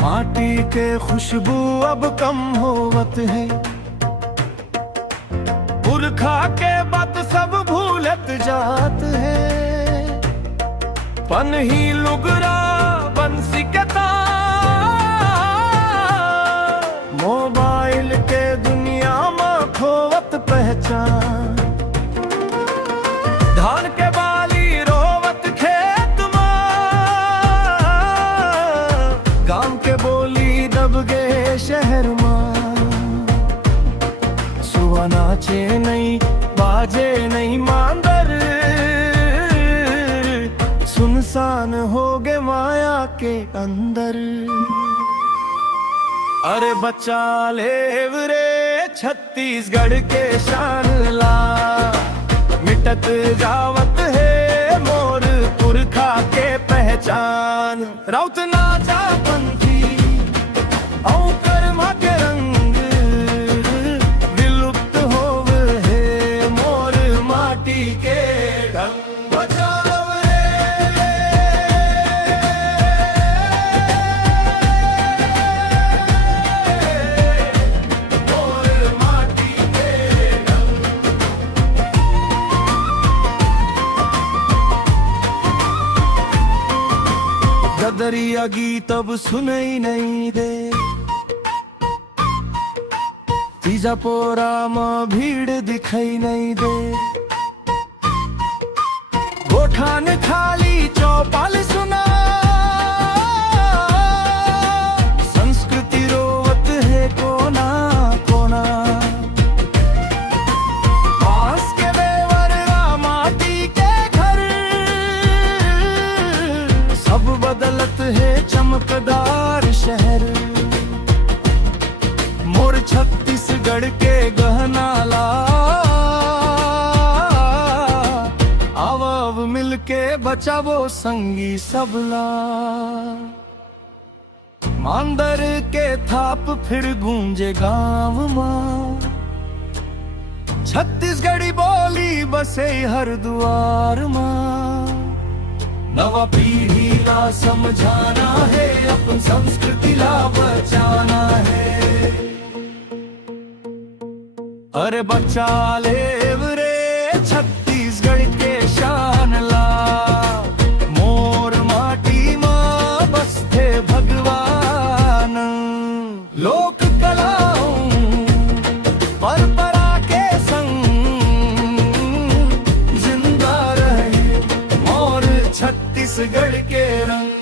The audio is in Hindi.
माटी के खुशबू अब कम होवत है, पुरखा के बात सब भूलत जात है। पन ही लुगरा बंसी के तार, मोबाइल के दुनिया में खोवत पहचान। धान के बाली रोवत खेत में, गांव के बोली दब गए शहर में। सुबह नाचे नहीं बाजे नहीं मांदर, सुनसान हो गए माया के अंदर। अरे बचा ले रे छत्तीसगढ़ के शान ला, मिटत जावत है मोर पुरखा के पहचान। राउत नाचा पंथी औ कर्मा के रंग, विलुप्त होव है मोर माटी के ढंग। दरिया गीत अब सुनाई नहीं दे, तीजा पोरा में भीड़ दिखाई नहीं दे। गोठान खाली चौपाल सुना, संस्कृति रोवत है कोना कोना। बांस के बेवर माटी के घर, सब बदलत है चमकदार शहर। मोर छत्तीसगढ़ के गहना ला, अब मिलके बचावो संगी सबला। मांदर के थाप फिर गूंजे गांव मां, छत्तीसगढ़ी बोली बसे हर द्वार मां। नवा पीढ़ी ला समझाना है, अपन संस्कृति ला बचाना है। अरे बचा ले रे छत्तीसगढ़ के शान ला, मोर माटी मां बसते भगवान। लोक कलाओं परंपरा के संग जिंदा रहे मोर छत्तीसगढ़ के रंग।